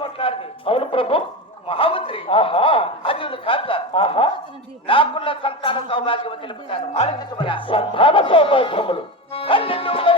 మాట్లాడింది. అవును ప్రభు. మహామంత్రి ఆహా అది కాదు. ఆహా నాకున్న సంతాన సౌభాగ్యం తెలుపుతాను. ఆలోచించమరా సంతాన సౌభాగ్యములు కొంచెంట్లుండు.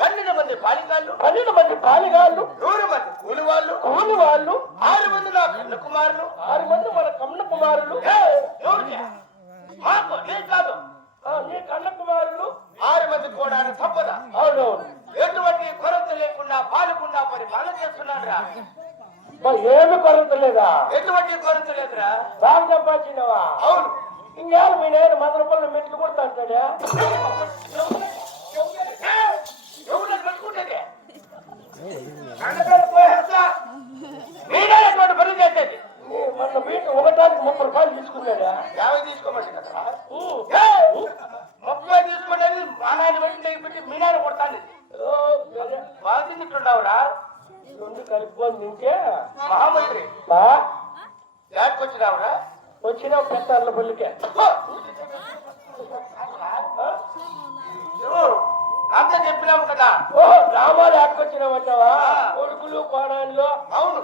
12 మంది పాలిగాళ్ళు, 12 మంది పాలిగాళ్ళు, 100 మంది కూలి వాళ్ళు, 6 మంది నా కన్న కుమారులు, 6 మంది మన కన్న కుమారులు. మాకు నీ కాదు నీ కన్న కుమారులు 6 మంది కూడా సంపద. అవునవును. ఎటువంటి కొరత లేకుండా పాలకుండా పరిపాలన చేస్తున్నాడు రా. ఏమి కొరత లేదా? ఎటువంటి కొరత లేదురా. బాగా సంపాదించినవా? అవును. ఇంకేం మీ నేను మదన పనులు మెట్లు కొడతా అంటాడా? ఎటువంటి పనులు చేసేది మన వీటి ఒకటానికి 30 రూపాయలు తీసుకున్నాడా? 50 తీసుకోమండి కదా. 30 తీసుకునేది మా నాయన పెట్టి మీ నాయన కొడతాను. బాగా తింటుండవురా. రెండు కలుపుకొని తింటే మహామంత్రి యాడ్కి వచ్చినావురా. వచ్చిన పెద్ద పల్లికే అంతా చెప్పినావు కదా. ఓహో గ్రామాలు ఆడుకొచ్చినామంటావా? కొడుకులు కోణాల్లో. అవును.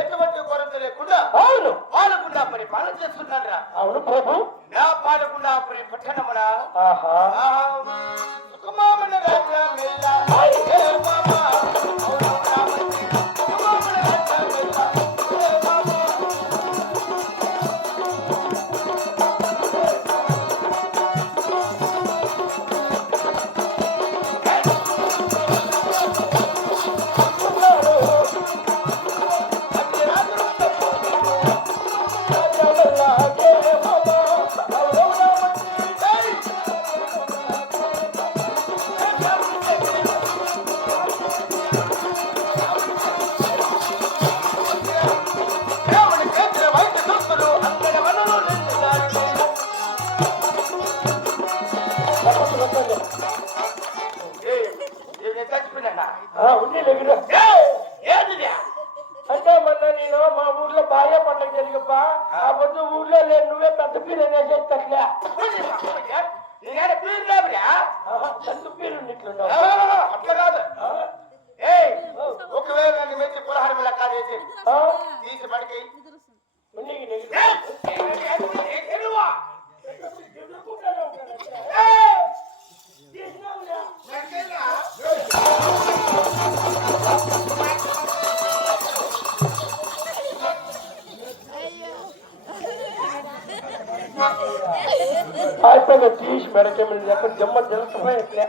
ఎటువంటి కొరత లేకుండా అవును పాలకుండా పరిపాలన చేస్తున్నాడు రా. అవును ప్రభు. నా పాలకుండా పట్టణమురా. ఆహా సుకుమారుల రాజ్యం వెళ్ళా. అంటే మొన్న నేను మా ఊర్లో భార్య పండుగ జరిగప్పా. ఆ పొద్దు ఊర్లో లేదు, నువ్వే పెద్ద పీరు అనేసేటట్లే. పీరు ఉన్నట్లున్నావు. అట్లా కాదు. ఒకవేళ నన్ను మెచ్చి పులహారం లెక్క చేసి తీసి పడికి అయిపోయిన తీసి మెడకేమని ఎక్కడ జమ్మ జలసమైతే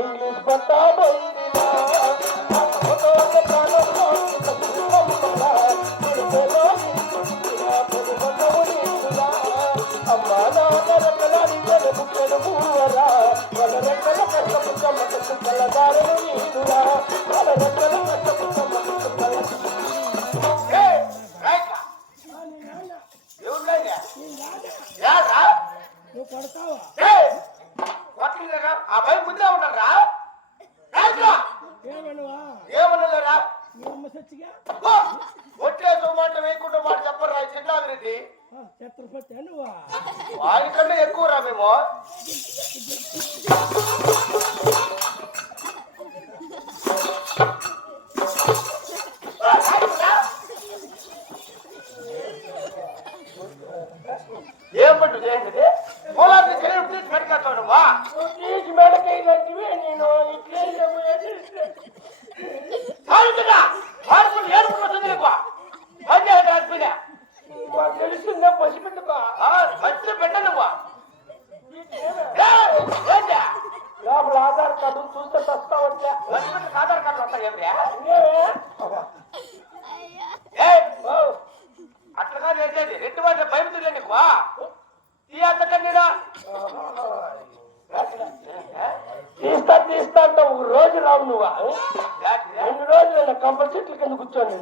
ఇంగ్లీష్ పట్టా అమ్మా నా నువ్వు కొడతావా ఆ భయం ముందే ఉన్నారా ఏమనువా ఏమన్నదారా మీ అమ్మ సచ్చిగా ఒట్టే మాట వేయకుండా మాట చెప్పరా చిన్నారెడ్డి ఛత్రపతి అనువా వారికన్నా ఎక్కువ రా మేము ఏం పట్టు చేయండి పొలాన్ని తీసి పెట్టుకొస్తావు నువ్వా తీసి మెడకైనట్టువే నేను ఇట్లే తెలుస్తుందా పసిపెట్టుకో మంచి పెట్ట నువ్వా లోపల ఆధార్ కార్డు చూస్తే తస్తావట్లే ఆధార్ కార్డు వస్తాయి అట్లా చేసేది రెండు వాటి భయపడుతుంది నీకు ఈ అంతకండి తీస్తా ఒక రోజు రావు నువ్వా 2 రోజులు కంప చెట్ల కింద కూర్చోండి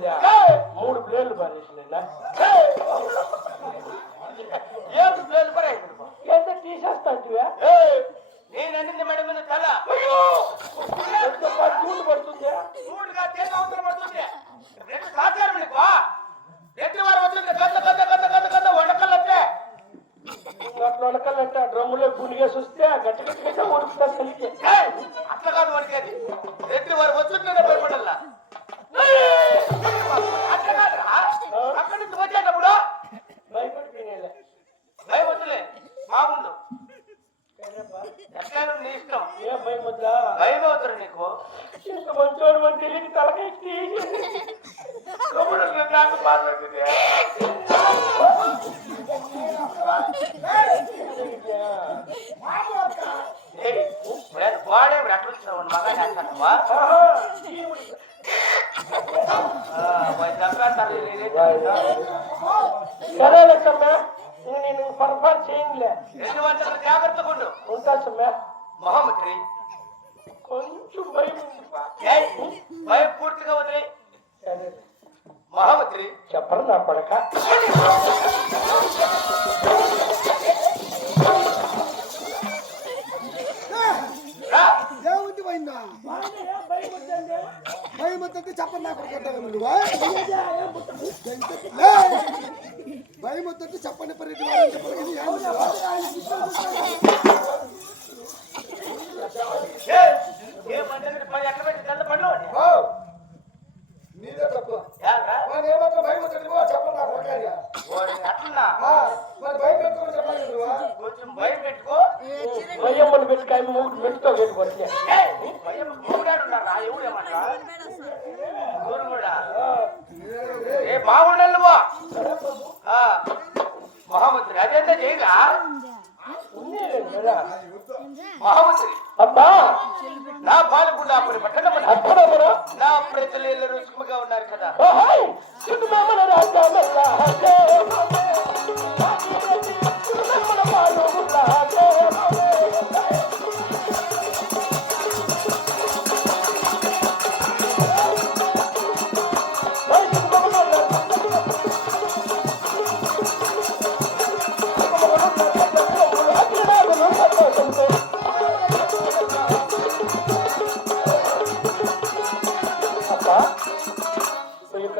3 ప్లేట్లు పారేసినా ఏడు ప్లేట్లు పరే ఎంత తీసేస్తా నేనండి మేడం మీద తల చూడు పడుతుంది చూడుగా తేగ అవసరం పడుతుంది రెండు సాధ్యాలు నీకు రెండు వారు వచ్చింది గద్ద వడకల్లే వడకల్లంటే ఆ డ్రమ్ములో గునిగేసి వస్తే గట్టి గట్టిగా ఉడుకుతా కలిగి అట్లా కాదు వడికేది రెండు వారు వచ్చింటే భయపడాల అట్లా కాదురా అక్కడి నుంచి వచ్చేటప్పుడు భయపడిపోయినా భయం వద్దులే బాగుండు ఎట్లా నీ ఇష్టం ఏ భయం వద్దా భయం అవుతారు నీకు ఇంత మంచోడు మన తెలియని తలకెక్కి నాకు బాధ వాడే ఎట్లా వచ్చినావు మగా చేస్తావా సరే లెక్కమ్మా నేను పొరపాటు చేయనులే 2 గంటల జాగ్రత్తగా ఉండు ఉంటా సమ్మా మహామంత్రి కొంచెం భయం ఉంది భయం పూర్తిగా వదిలే మహామంత్రి చెప్పరు నా పడక ఏముంది పోయిందా భయం వద్దంటే చెప్పండి నాకు నువ్వు భయం వద్దంటే చెప్పండి పరిధి నీదే తప్పు ఏమాత్రం భయం వద్దండి చెప్పండి మరి భయం పెట్టుకోమని చెప్పండి నువ్వు కొంచెం భయం పెట్టుకో భయమ్మని పెట్టుకాయ మెట్టుతో పెట్టుకోవచ్చు ఏ బాగుండాలి నువ్వు మహామంత్రి అదేంటే చేయగా మహామంత్రి అబ్బా నా పాలకుండా అప్పుడు పట్టణ అప్పుడప్పుడు నా ప్రజలు రుచుకుగా ఉన్నారు కదా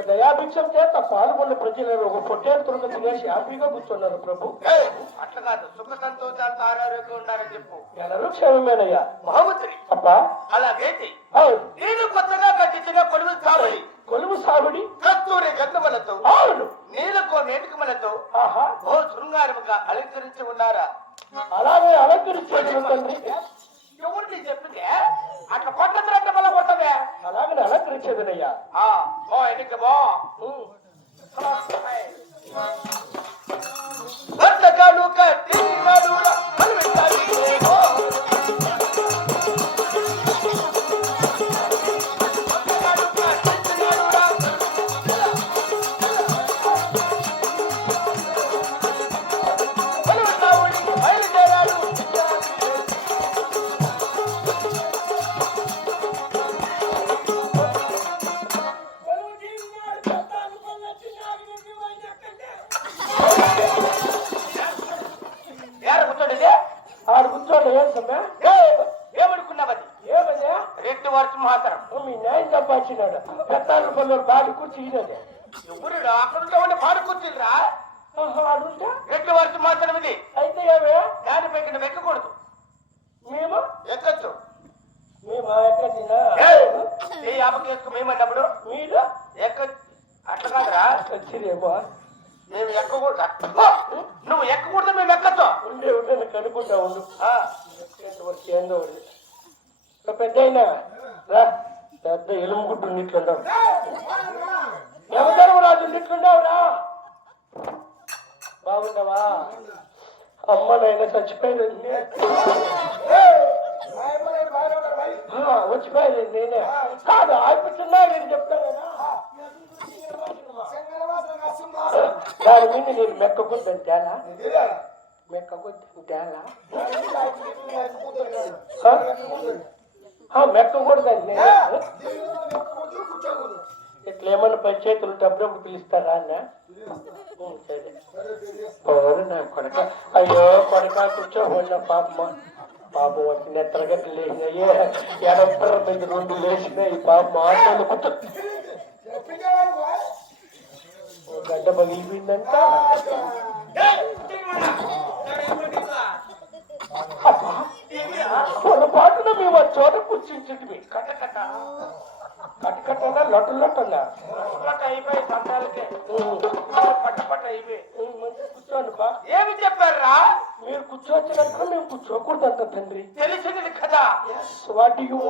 దయాభిక్షం చేత పాల్గొన్న ప్రజలను ఒక పొట్టేలు తురక తినేసి హ్యాపీగా కూర్చున్నారు ప్రభు అట్లా కాదు సుఖ సంతోషాలతో ఆరోగ్యంగా ఉండాలని చెప్పు ఎనరు క్షేమమేనయ్యా మహామంత్రి అబ్బా అలాగైతే అవును నేను కొత్తగా కట్టించిన కొలువు సావడి కొలువు సాగుడి కస్తూరి గంధములతో అవును నీలకో నేటికములతో ఆహా ఓ శృంగారముగా అలంకరించి ఉన్నారా అలాగే అలంకరించేది తండ్రి ఎవరిని చెప్పింది అట్లా కొట్టద్దు మళ్ళా కొట్టదే అలాగే అలంకరించేదనయ్యా ఓ ఎన్నిక బో వర్తకాలు కట్టి నడుల కలువెట్టాలి రెడ్డి వారి సింహాసనం. మీ నాయన సంపాదించినాడు పెద్దాలు పనులు బాగా కూర్చున్నదే ఎవరుడా అక్కడ ఉంటే పాడు కూర్చుందిరా. అడుంటా రెడ్డి వారి సింహాసనం ఇది. అయితే ఏమే దానిపై కింద ఎక్కకూడదు. మేము ఎక్కచ్చు. మేము ఎక్కడినా ఏ యాపకి వేసుకో మేమన్నప్పుడు మీరు ఎక్క అట్లా కాదురా. వచ్చిరేమో మేము ఎక్కకూడదు. నువ్వు ఎక్కకూడదు మేము ఎక్కచ్చు. ఉండే ఉండే కనుక్కుంటా ఉండు ఏందో పెద్ద అయినా రా పెద్ద ఎలుముగుట్టు ఉన్నట్లుండవు యమధర్మరాజు ఉన్నట్లుండవురా. బాగుండవా అమ్మ నాయన చచ్చిపోయింది వచ్చిపోయింది నేనే కాదు ఆడిపిస్తున్నా నేను చెప్తాను దాని మీద నేను మెక్కకుంటాను తేలా మెక్కకుంటాను తేలా మెక్కకూడదండి నేను ఇట్లా ఏమన్నా పంచాయతీలు డబ్బులు పిలుస్తారా అన్న సరే పవరు నా కొడక అయ్యో కొడక కూర్చోబడిన పాపమ్మ పాపం వచ్చి నెత్తరగట్టు లేచినాయే ఎడపర మీద 2 లేచినాయి పాప ఆటోలు కూర్చో గడ్డ పగిలిపోయిందంట. పొరపాటున మేము ఆ చోట కూర్చుంటుంది కట్టకట్టనా లొట్టలొట్టనా అయిపోయి సంతాలకే పట్టపట్ట అయిపోయి కూర్చోండి బా. ఏమి చెప్పారా? మీరు కూర్చోవచ్చినప్పుడు మేము కూర్చోకూడదంట తండ్రి. తెలిసింది కదా. What you